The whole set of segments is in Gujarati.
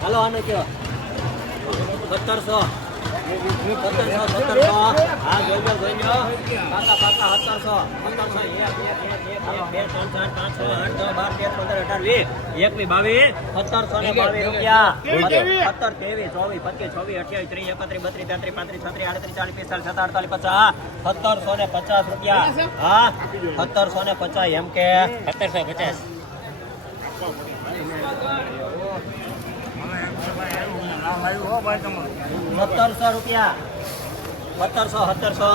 હાલો આને કયો સત્તરસો સત્તરસો સત્તરસો હા જોઈ લો જોઈ લો પાકા પાકા સત્તરસો સત્તરસો એક એક એક એક એક બે ત્રણ ચાર પાંચ છ આઠ દસ બાર તેર પંદર અઢાર વીસ એકવી બાવીસ સત્તરસો ને બાવીસ રૂપિયા સત્તર ત્રેવીસ ચોવીસ પચીસ છવ્વીસ અઠ્યાવીસ ત્રીસ એકત્રીસ બત્રીસ તેત્રીસ પાંત્રીસ છત્રીસ આડત્રીસ ચાલીસ પિસ્તાલીસ સત્તર અડતાલીસ પચાસ સત્તરસો ને પચાસ રૂપિયા હા સત્તરસો ને પચાસ એમ કે સત્તરસો પચાસ સત્તરસો રૂપિયા સત્તરસો સત્તરસો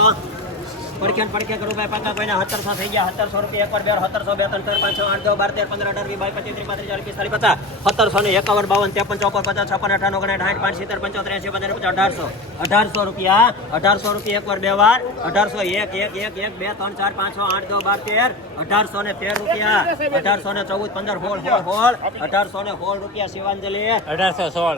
પડકે ને પડકે કરું ભાઈ પાકા કોઈને સત્તરસો થઈ ગયા સત્તરસો રૂપિયા એક વાર બે સત્તરસો બે ત્રણ ચાર પાંચ છ આઠ દસ બાર તેર પંદર અઢાર વીસ બાવીસ પચીસ ત્રીસ પાંત્રીસ ચાલીસ પિસ્તાલીસ પચાસ સત્તરસો ને એકાવન બાવન ત્રેપન ચોપન પચાસ છપ્પન અઠાણું ઓગણ આઠ પાંચ સિત્તેર પંચોતેર એસી પંદર પચાસ અઢારસો અઢારસો રૂપિયા અઢારસો રૂપિયા એક વાર બે વાર અઢારસો એક એક એક એક બે ત્રણ ચાર પાંચ છ આઠ દસ બાર તેર અઢારસો ને તેર રૂપિયા અઢારસો ને ચૌદ પંદર સોળ સોળ સોળ અઢારસો ને સોળ રૂપિયા શિવાંજલિ અઢારસો સોળ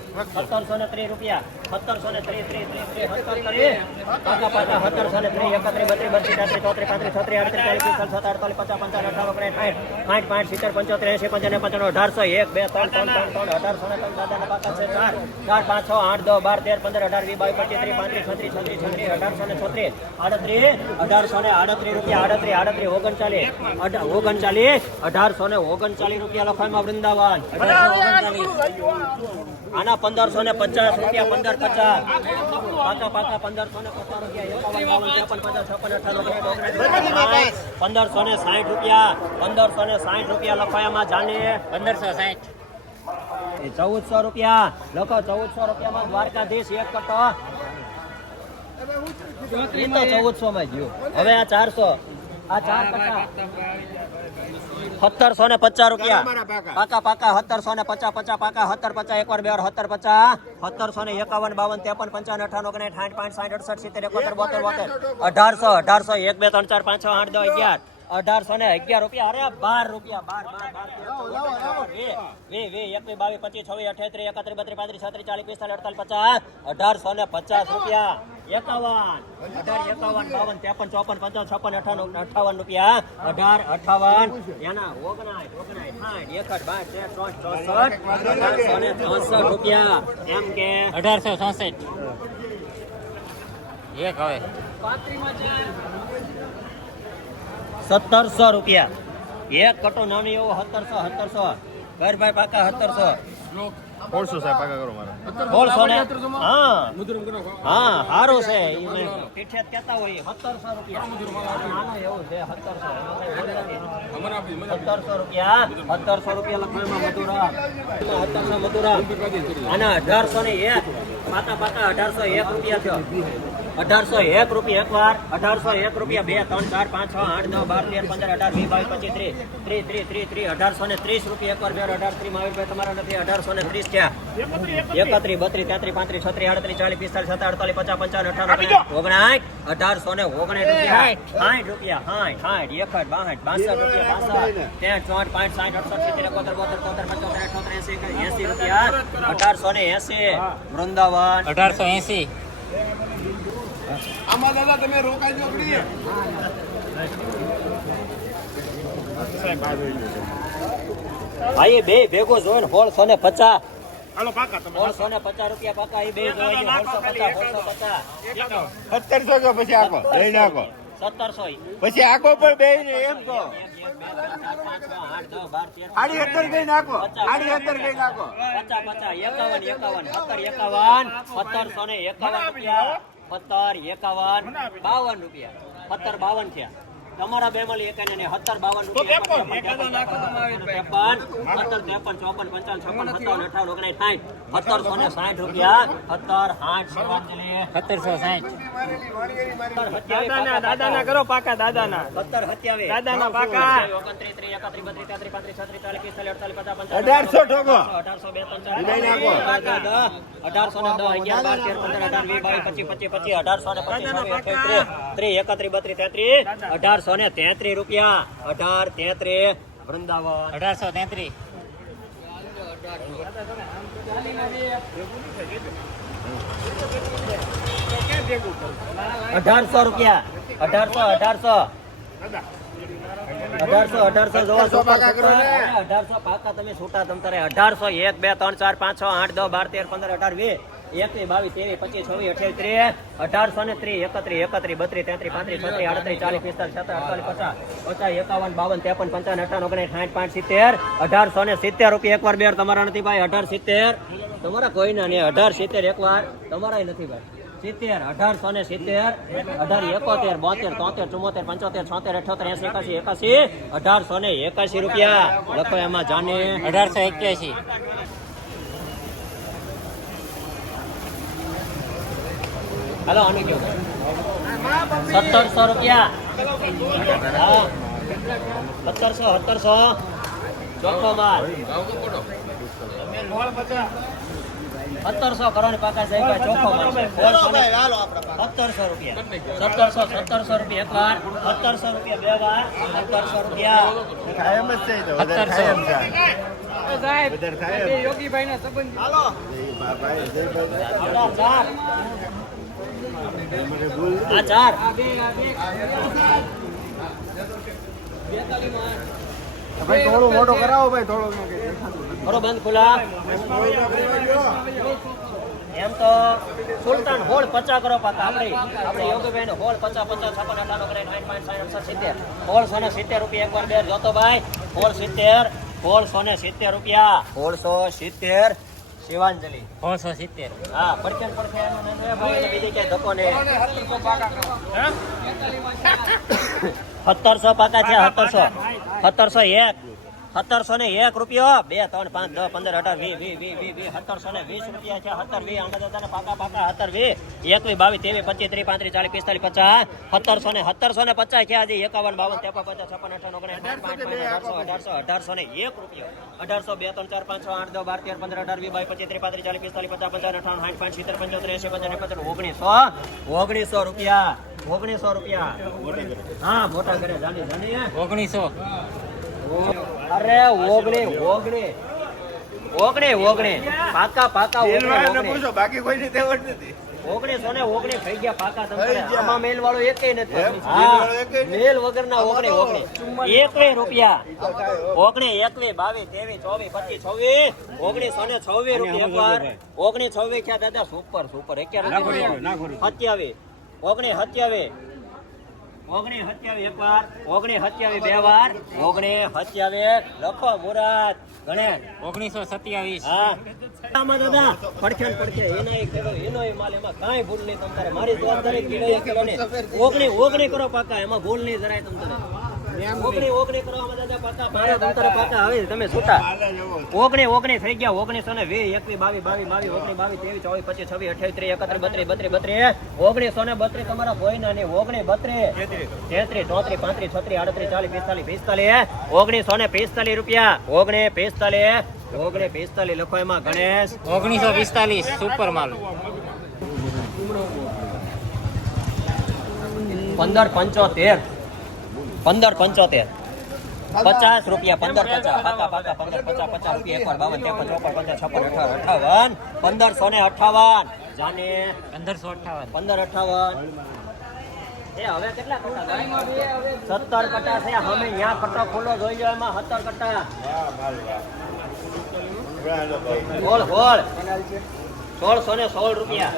સત્તરસો ને ત્રીસ રૂપિયા. સત્તરસો ને ત્રીસ ત્રીસ ત્રીસ ત્રીસ, સત્તર ત્રીસ ને પચાસ અઢારસો, એક ત્રણ ત્રણ ત્રણ ત્રણ ને ત્રણ દાદાના પાકા છે ચાર ચાર, પાંચ, છ, આઠ, દસ, બાર, તેર, પંદર, અઢાર, વીસ, બાવીસ, પચીસ, ત્રીસ, પાંત્રીસ, છત્રીસ છત્રીસ અઢારસો ને છત્રીસ, આડત્રીસ, અઢારસો ને આડત્રીસ રૂપિયા, આડત્રીસ આડત્રીસ, ઓગણચાલીસ ઓગણચાલીસ, અઢારસો ને ઓગણચાલીસ રૂપિયા લખવામાં વૃંદાવન આના પંદરસો ને પચાસ રૂપિયા પંદર પચાસ. પાકા પાકા પંદરસો ને પચાસ રૂપિયા પંદરસો ને સાઠ રૂપિયા પંદરસો ને સાઠ રૂપિયા લખાયામાં જાને પંદરસો સાઠ. એ ચૌદસો રૂપિયા. લખો ચૌદસો રૂપિયામાં દ્વારકાધીશ એક કટો ચૌદસો માં ગયું. હવે આ ચારસો. આ ચાર કટા. સત્તરસો ને પચાસ રૂપિયા. પાકા. પાકા સત્તરસો ને પચાસ પચાસ પાકા સત્તર પચાસ એક વાર બે વાર સત્તર પચાસ. સત્તરસો ને એકાવન બાવન ત્રેપન પંચાવન અઠાણું ઓગણીસ સાઠ પાંચ સાઠ અડસઠ સિત્તેર એકોતેર બોતેર બોતેર. અઢારસો અઢારસો એક બે ત્રણ ચાર પાંચ છ આઠ દસ અગિયાર. અઢારસો ને અગિયાર રૂપિયા. અરે બાર રૂપિયા બાર બાર બાર. વીસ, વીસ, એકવીસ, બાવીસ, પચીસ, છવ્વીસ, અઠ્યાત્રીસ, એકત્રીસ, બત્રીસ, પાંત્રીસ, છત્રીસ, ચાલીસ, પિસ્તાલીસ, અડતાલીસ, પચાસ, અઢારસો ને પચાસ રૂપિયા. એકાવન. અઢાર એકાવન બાવન ત્રેપન ચોપન પંચાવન છપ્પન અઠાવન અઠાવન રૂપિયા. અઢાર અઠાવન. એના ઓગણાઠ ઓગણાઠ સાઠ એકઠ બાર તેર ચોસઠ ચોસઠ અઢારસો ને ચોસઠ રૂપિયા. એમ કે? અઢારસો ચોસઠ. એક હવે. સત્તરસો રૂપિયા. એક કટો નાની એવો સત્તરસો સત્તરસો. ઘરભાઈ પાકા સત્તરસો. ઓળસો સાહેબ પાકા કરો મારા. બોલશો ને? હા. હા હારો છે. ઈ મેં કહેતા હોય 1700 રૂપિયા. નાનો એવું છે સત્તરસો. સત્તરસો રૂપિયા 1700 રૂપિયા લખવામાં મધુરા સત્તરસો મધુરા આના અઢારસો ને એક પાતા પાતા અઢારસો એક રૂપિયા થયો. અઢારસો એક રૂપિયા એકવાર અઢારસો એક રૂપિયા બે ત્રણ ચાર પાંચ છ આઠ નવ બાર તેર પંદર અઢાર વીસ બાવીસ પચીસ ત્રીસ ત્રીસ ત્રીસ ત્રીસ ત્રીસ અઢારસો ને ત્રીસ રૂપિયા એકવાર બે અઢાર ત્રીસ મહાવીરભાઈ તમારા નથી અઢારસો ને ત્રીસ થયા એકત્રીસ બત્રીસ તેત્રીસ પાંત્રીસ છત્રીસ આડત્રીસ ચાલીસ પિસ્તાલીસ સત્તર અડતાલીસ પચાસ પંચાવન અઠાવન ઓગણાઠ અઢારસો ને ઓગણીસ રૂપિયા. સાઠ રૂપિયા સાઠ સાઠ એકઠ બાસઠ બાસઠ રૂપિયા બાસઠ ચોઠ પાંચ સાઠ અડસઠ સિત્તેર એકોતેર બોતેર તોતેર પંચોતેર અઠોતેર એસી એસી રૂપિયા. અઢારસો ને એસી. વૃંદાવન. અઢારસો એસી. આમાં દાદા તમે રોકાજો નહીં? ભાઈ બે ભેગો જોઈને ને પચાસ. હાલો સોળસો ને પચાસ રૂપિયા પાકા એ બે સત્તરસો કે પછી આખો. લઈ નાખો. સત્તરસો પછી આખો પણ બે ને એમ કહો. આડી અત્તર ગઈ નાખો. આડી અત્તર ગઈ નાખો. પચાસ પચાસ એકાવન એકાવન સત્તર એકાવન સત્તરસો ને એકાવન રૂપિયા. સત્તર એકાવન બાવન રૂપિયા. સત્તર બાવન થયા. તમારા બે મળી એકાને ને સત્તર બાવન રૂપિયા ત્રેપન સત્તર ત્રેપન ચોપન પંચાવન છપ્પન સત્તાવન અઠાવન ઓગણીસ સાઠ સત્તરસો ને સાઠ રૂપિયા સત્તર સાઠ શિવાંજલિ સત્તરસો સાઠ દાદાના દાદાના કરો પાકા દાદાના સત્તર સત્યાવીસ દાદાના પાકા. પચાસ પંચાવન અઢારસો ઠોકો અઢારસો બે ત્રણ ચાર વિદાય નાખો. અઢારસો ને દસ અગિયાર બાર તેર પંદર અઢાર વીસ બાવીસ પચીસ પચીસ પચીસ અઢારસો ને તેત્રીસ રૂપિયા. અઢાર તેત્રીસ વૃંદાવન. અઢારસો તેત્રીસ અઢારસો રૂપિયા. અઢારસો અઢારસો. અઢારસો અઢારસો જોવો અઢારસો પાકા સુપર. અઢારસો પાકા તમે છૂટા તમ તારે. અઢારસો એક બે ત્રણ ચાર પાંચ છ આઠ દસ બાર તેર પંદર અઢાર વીસ. એકવીસ બાવીસ ત્રેવીસ પચીસ છવ્વીસ અઠ્યાવીસ ત્રીસ અઢારસો ને ત્રીસ એકત્રીસ એકત્રીસ બત્રીસ તેત્રીસ પાંત્રીસ છત્રીસ આડત્રીસ ચાલીસ પિસ્તાલીસ સત્તર અડતાલીસ પચાસ પચાસ એકાવન બાવન ત્રેપન પંચાવન અઠાવન ઓગણીસ સાઠ પાંચ સિત્તેર અઢારસો ને સિત્તેર રૂપિયા એકવાર બે તમારા નથી ભાઈ અઢાર સિત્તેર. તમારા કોઈના નહીં અઢાર સિત્તેર એકવાર તમારા નથી ભાઈ. સિત્તેર અઢારસો ને સિત્તેર અઢાર એકોતેર બોતેર તોતેર ચુમ્મોતેર પંચોતેર છોતેર અઠોતેર એસી એકાસી એકાસી અઢારસો ને એકાસી રૂપિયા. લખો એમાં જાને. અઢારસો એક્યાસી હાલો આનું કયો? સત્તરસો રૂપિયા. હા. સત્તરસો સત્તરસો. ચોખ્ખો માલ સત્તરસો કરો ને પાકા સાહેબ ચોખ્ખો માલ સત્તરસો રૂપિયા. સત્તરસો સત્તરસો રૂપિયા એક વાર સત્તરસો રૂપિયા બે વાર સત્તરસો રૂપિયા. સત્તરસો. યોગીભાઈ ના એ આ ચાર. ભાઈ થોડું મોટો કરાવો ભાઈ થોડો. કરો બંધ ખુલા એમ તો સુલતાન હોળ પચા કરો પાકા આપણે. આપણે યોગીભાઈ નો હોળ પચા પચા છપ્પન અઠાણું કરે નાઇન પોઈન્ટ સાઠ અડસઠ સિત્તેર. સોળસો ને સિત્તેર રૂપિયા એકવાર બે જોતો ભાઈ. હોળ સિત્તેર સોળસો ને સિત્તેર રૂપિયા. હોળસો સિત્તેર. શિવાંજલિ. સોળસો સિત્તેર. હા પડખે ને પડખે એનો નંદરે ભાઈ એટલે બીજી ક્યાંય ધક્કો નહીં. સત્તરસો પાકા છે સત્તરસો. સત્તરસો એક. સત્તરસો ને એક રૂપિયો બે ત્રણ પાંચ દસ પંદર અઢાર વી વી વી વી વી સત્તરસો ને વીસ રૂપિયા છે સત્તર વી આંગા દાદા પાકા પાકા સત્તર વી એકવી બાવીસ ત્રેવીસ પચીસ ત્રીસ પાંત્રીસ ચાલીસ પિસ્તાલીસ પચાસ સત્તરસો ને સત્તરસો ને પચાસ છે? આજે એકાવન બાવન ત્રેપન પચાસ છપ્પન અઠાવન ઓગણીસ અઢારસો અઢારસો અઢારસો ને એક રૂપિયો. અઢારસો બે ત્રણ ચાર પાંચ છ આઠ દસ બાર તેર પંદર અઢાર વી બાવીસ પચીસ ત્રીસ પાંત્રીસ ચાલીસ પિસ્તાલીસ પચાસ પચાસ અઠાવન સાઠ પાંચ સિત્તેર પંચોતેર એસી પચાસ પચાસ ઓગણીસો ઓગણીસો રૂપિયા ઓગણીસો રૂપિયા. હા મોટા ઘરે જાની જાની ઓગણીસો. અરે ઓગણે ઓગણે. ઓગણે ઓગણે. પાકા પાકા ઓગણે પૂછો બાકી કોઈને તેવડ નથી. ઓગણીસો ને ઓગણી થઈ ગયા પાકા થઈ આમાં મેલ વાળો એકેય નથી? મેલ વગરના ઓગણી ઓગણી. એકવીસ રૂપિયા. ઓગણી એકવીસ બાવીસ ત્રેવીસ ચોવીસ પચીસ છવ્વીસ ઓગણીસો ને છવ્વીસ રૂપિયા એકવાર ઓગણીસ છવ્વીસ ક્યાં દાદા? Super super. અત્યારે સત્યાવીસ. ઓગણીસ સત્યાવીસ. ઓગણી સત્યાવીસ એક વાર ઓગણી બે વાર ઓગણી સત્યાવીસ લખો મુરાદ ગણેશ ઓગણીસો, સત્યાવીસ. હા. દાદા, પડખે પડખે, એનોય ખેડો એનોય માલ, એમાં કાંઈ ભૂલ નહીં તમ તારે મારી જવાબદારી ઓગણી ઓગણી કરો પાકા, એમાં ભૂલ નહીં જરાય તમ તારે ઓગણી ઓગણી કરો દાદા પાકા ભારે તમ તારે હવે તમે છૂટા ઓગણી ઓગણી થઈ ગયા ઓગણીસો ને વીસ એકવીસ બાવીસ બાવીસ બાવીસ ઓગણી બાવીસ ત્રેવીસ ચોવીસ પચીસ છવ્વીસ અઠ્યાવીસ ત્રીસ એકત્રીસ બત્રીસ બત્રીસ બત્રીસ ઓગણીસો ને બત્રીસ તમારા કોઈના નહીં ઓગણી બત્રીસ. તેત્રીસ ચોત્રીસ પાંત્રીસ છત્રીસ આડત્રીસ ચાલીસ પિસ્તાલીસ પિસ્તાલીસ ઓગણીસો ને પિસ્તાલીસ રૂપિયા. ઓગણી પિસ્તાલીસ ઓગણી પિસ્તાલીસ લખો એમાં ગણેશ. ઓગણીસો પિસ્તાલીસ સુપર માલ. પંદર પંચોતેર. પંદર પંચોતેર. પચાસ. રૂપિયા પંદર પચાસ. પાકા પાકા પંદર પચાસ પચાસ રૂપિયા એકવાર બાવન ત્રેપન ચોપન છપ્પન અઠાવન અઠાવન પંદરસો ને અઠાવન. જાને પંદરસો અઠાવન. પંદર અઠાવન. એ હવે કેટલા સત્તર કટા છે. અમે ત્યાં કટ્ટો ખુલ્લો જોઈ લો એમાં સત્તર કટ્ટા ગોળ હોળ સોળસો ને સોળ રૂપિયા.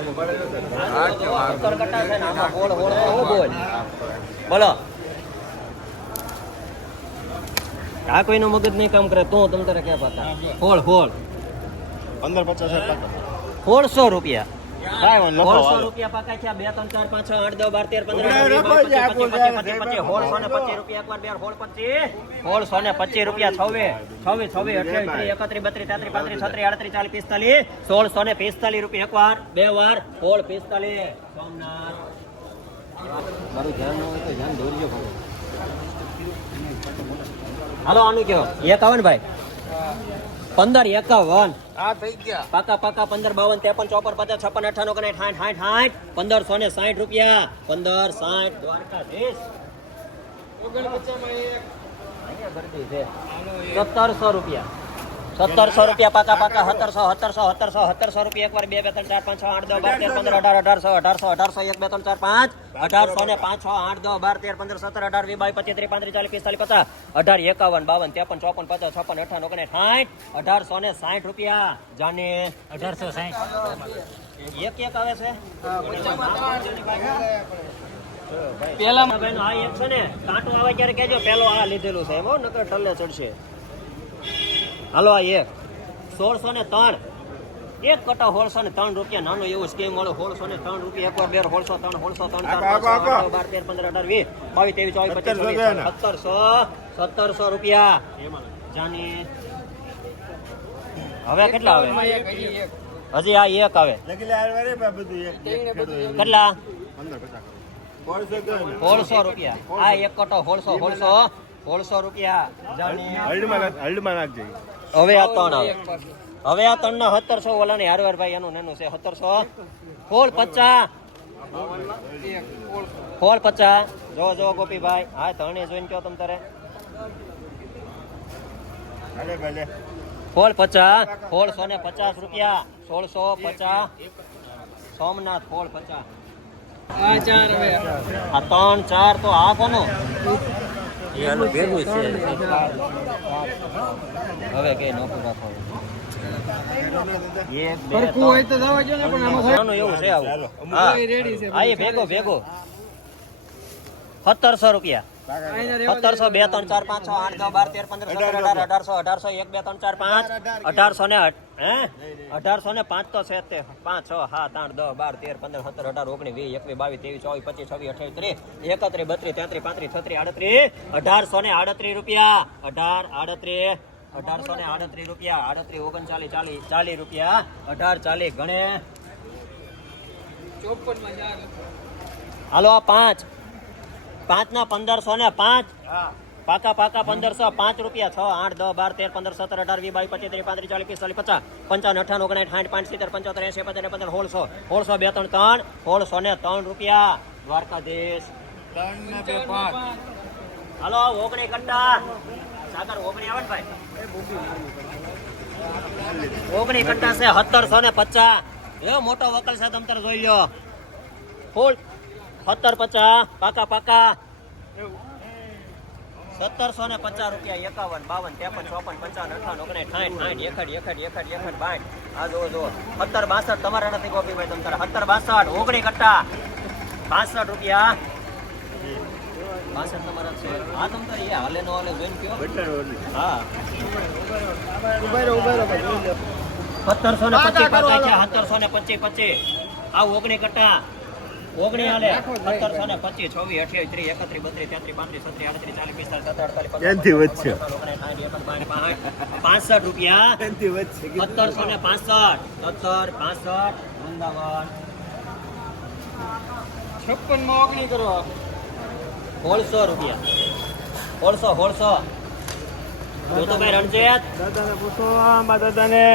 સત્તર કટ્ટા છે ને આમાં તો બોલ? બોલો. આ કોઈનો મગજ નહીં કામ કરે તો તમ તારે ક્યાં પાતા હોળ હોળ પંદર પચાસ સોળસો રૂપિયા સોળસો રૂપિયા પાકા છે બે ત્રણ ચાર પાંચ છ આઠ દસ બાર તેર પંદર સોળસો ને પચીસ રૂપિયા એકવાર બે સોળ પચીસ ને પચીસ રૂપિયા છવ્વીસ છવ્વીસ છવ્વીસ અઠ્યાવીસ ત્રીસ એકત્રીસ બત્રીસ તેત્રીસ પાંત્રીસ છત્રીસ આડત્રીસ ચાલીસ પિસ્તાલીસ સોળસો ને પિસ્તાલીસ રૂપિયા એકવાર બે વાર સોળ પિસ્તાલીસ સોમનાથ મારું ધ્યાન હોય તો ધ્યાન દોરજો હાલો આનું કયો એકાવન ભાઈ. પંદર એકાવન. આ થઈ ગયા. પાકા પાકા પંદર બાવન ત્રેપન ચોપન પચાસ છપ્પન અઠાણું કને સાઠ સાઠ સાઠ પંદરસો ને સાઠ રૂપિયા. પંદર સાઠ દ્વારકાધીશ. સત્તરસો રૂપિયા. સત્તરસો રૂપિયા પાકા પાકા, સત્તરસો સત્તરસો સત્તરસો સત્તરસો રૂપિયા એકવાર બે બે, ત્રણ, ચાર, પાંચ, છ, આઠ, દસ, બાર, તેર, પંદર, અઢાર, અઢારસો અઢારસો અઢારસો, એક, બે, ત્રણ, ચાર, પાંચ, અઢારસો ને પાંચ, છ, આઠ, દસ, બાર, તેર, પંદર, સત્તર, અઢાર વી બાવીસ પચીસ ત્રીસ પાંત્રીસ, ચાલીસ, પિસ્તાલીસ, પચાસ, અઢાર, એકાવન, બાવન, ત્રેપન, ચોપન, પચાસ, છપ્પન, અઠાવન ઓગણ સાઠ, અઢારસો ને સાઠ રૂપિયા. જાને અઢારસો સાઠ. એક એક આવે છે? પેલા ભાઈ આ એક છે ને, કાંટો આવે ત્યારે કેજો પેલો આ લીધેલું છે એમ નકર ટલ્લે ચડશે. હાલો આ એક. સોળસો ને ત્રણ. એક કટા સોળસો ને ત્રણ રૂપિયા. નાનો એવું સ્કીમ વાળો સોળસો ને ત્રણ રૂપિયા. એકવાર બે હોળસો ત્રણ હોળસો ત્રણ ચાર બાર તેર પંદર અઢાર વીસ. બાવીસ ત્રેવીસ ચોવીસ પચીસ સત્તરસો? સત્તરસો રૂપિયા. જાની. હવે કેટલા આવે? હજી આ એક આવે. કેટલા? હોળસો રૂપિયા. આ એક કટો સોળસો હોળસો સોળસો રૂપિયા. જાણી હળદમાં નાખજે. હવે આ ત્રણ આવે. હવે આ ત્રણ ના સત્તરસો ઓલા ની હારવાર ભાઈ એનું નાનું છે સત્તરસો. ફોળ પચા. ફોળ પચા. જો જો ગોપીભાઈ હા ત્રણે જોઈને કયો તમ તારે? ભલે ભલે. ફોળ પચા ફોળસો ને પચાસ રૂપિયા સોળસો પચાસ સોમનાથ ફોળ પચાસ આ ત્રણ ચાર તો આ કોનું? ભેગું છે. હવે કઈ નોકરી રાખો નાનું સત્તરસો રૂપિયા. સત્તરસો બે, ત્રણ, ચાર, પાંચ, છ, આઠ, દસ, બાર, તેર, પંદર અઢાર અઢારસો અઢારસો એક, બે, ત્રણ, ચાર, પાંચ, અઢારસો ને હે? અઢારસો ને પાંચ તો છે પાંચ, છ, સાત, આઠ, દસ, બાર, તેર, પંદર, સત્તર, અઢાર, ઓગણીસ, વીસ બાવીસ, ત્રેવીસ, ચોવીસ, પચીસ, છવ્વીસ અઠાવીસ ત્રીસ, એકત્રીસ, બત્રીસ, તેત્રીસ, પાંત્રીસ, છત્રીસ અઢારસો ને આડત્રીસ રૂપિયા, અઢાર, આડત્રીસ, અઢારસો ને આડત્રીસ રૂપિયા, આડત્રીસ, ઓગણચાલીસ, ચાલીસ ચાલીસ રૂપિયા, અઢાર, ચાલીસ ગણે. હાલો, આ પાંચ. પાંચ ના પંદરસો ને પાંચ. પાકા પાકા પંદરસો પાંચ રૂપિયા છ. આઠ દસ બાર તેર પંદર સત્તર અઢાર વી બાવીસ પચીસ ત્રીસ પાંત્રીસ ચાલીસ પિસ્તાલીસ પચાસ પંચાવન અઠાણું ઓગણીસ સાઠ પાંચ સિત્તેર પંચોતેર એસી પચાસ પંદર સોળસો. સોળસો બે ત્રણ ત્રણ સોળસો ને ત્રણ રૂપિયા. દ્વારકાધીશ. હલો ઓગણી કટ્ટા સાગર ઓગણી આવે ભાઈ? ઓગણી કટ્ટા છે સત્તરસો ને પચાસ. એવો મોટો વકલ છે તમ તારે જોઈ લ્યો. ફૂલ. સત્તર પચાસ, પાકા પાકા. સત્તરસો ને પચાસ રૂપિયા, એકાવન, બાવન, ત્રેપન, ચોપન પંચાવન અઠાવન ઓગણીસ સાઠ સાઠ, એકડ એકડ એકડ એકડ, બાઠ. આ જો જો સત્તર, બાસઠ, તમારા નથી ગોપીભાઈ તમ તમારે સત્તર, બાસઠ ઓગણી કટ્ટા બાસઠ રૂપિયા. બાસઠ તમારા છે. તમ બટર ઓલી. હા સત્તરસો ને પચીસ પચાસ સત્તરસો ને પચીસ પચીસ આવું ઓગણી કટ્ટા પાંસઠ. રૂપિયા? સત્તરસો ને પાસઠ સત્તર પાસઠ વૃંદાવન છપ્પનમાં ઓગણી કરો સોળસો રૂપિયા સોળસો સોળસો જો તો ભાઈ રણજીત દાદાને પૂછો આંબા દાદાને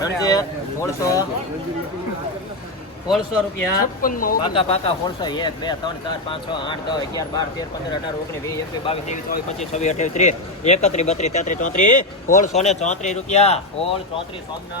રણજીત સોળસો સોળસો રૂપિયા. પાકા પાકા સોળસો એક બે ત્રણ ચાર પાંચ છ આઠ દસ અગિયાર બાર તેર પંદર અઢાર ઓગણીસ વીસ એકવીસ બાવીસ ત્રેવીસ ચોવીસ પચીસ છવ્વીસ અઠ્યાવીસ ત્રીસ એકત્રીસ બત્રીસ તેત્રીસ ચોત્રીસ સોળસો ને ચોત્રીસ રૂપિયા. સોળ ચોત્રીસ સોમનાથ.